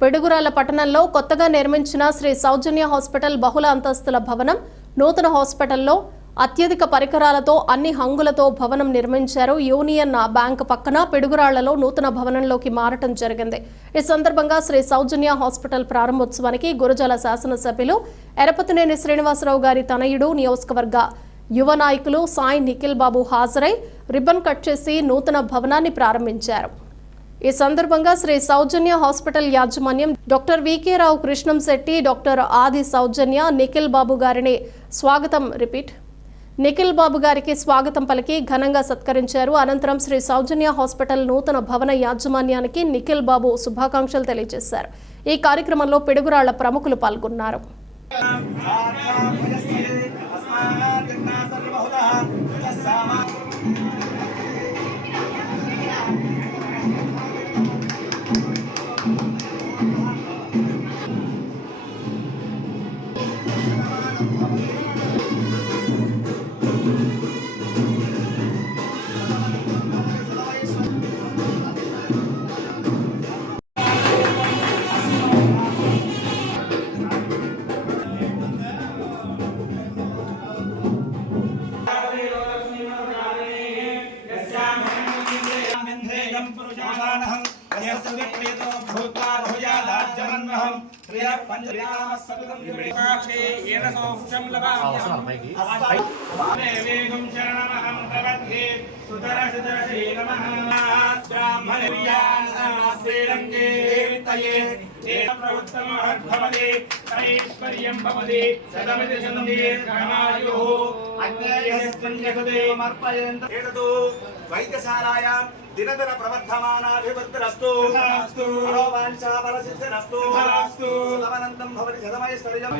పిడుగురాళ్ల పట్టణంలో కొత్తగా నిర్మించిన శ్రీ సౌజన్య హాస్పిటల్ బహుళ అంతస్తుల భవనం. నూతన హాస్పిటల్లో అత్యధిక పరికరాలతో అన్ని హంగులతో భవనం నిర్మించారు. యూనియన్ బ్యాంక్ పక్కన పిడుగురాళ్లలో నూతన భవనంలోకి మారటం జరిగింది. ఈ సందర్భంగా శ్రీ సౌజన్య హాస్పిటల్ ప్రారంభోత్సవానికి గురజాల శాసనసభ్యులు ఎరపతినేని శ్రీనివాసరావు గారి తనయుడు, నియోజకవర్గ యువ నాయకులు సాయి నిఖిల్ బాబు హాజరై రిబ్బన్ కట్ చేసి నూతన భవనాన్ని ప్రారంభించారు. ఈ సందర్భంగా శ్రీ సౌజన్య హాస్పిటల్ యాజమాన్యం డాక్టర్ వికే రావు కృష్ణంశెట్టి, డాక్టర్ ఆది సౌజన్య, నిఖిల్ బాబు గారిని నిఖిల్ బాబు గారికి స్వాగతం పలికి ఘనంగా సత్కరించారు. అనంతరం శ్రీ సౌజన్య హాస్పిటల్ నూతన భవన యాజమాన్యానికి నిఖిల్ బాబు శుభాకాంక్షలు తెలియజేశారు. ఈ కార్యక్రమంలో పిడుగురాళ్ల ప్రముఖులు పాల్గొన్నారు. వైద్యశాలాయాం దినదిన ప్రవర్ధమానాభివృద్ధిరస్తు మనోవాంఛాఫలసిద్ధిరస్తు శతమనంతం భవతి శతమైశ్వర్యం.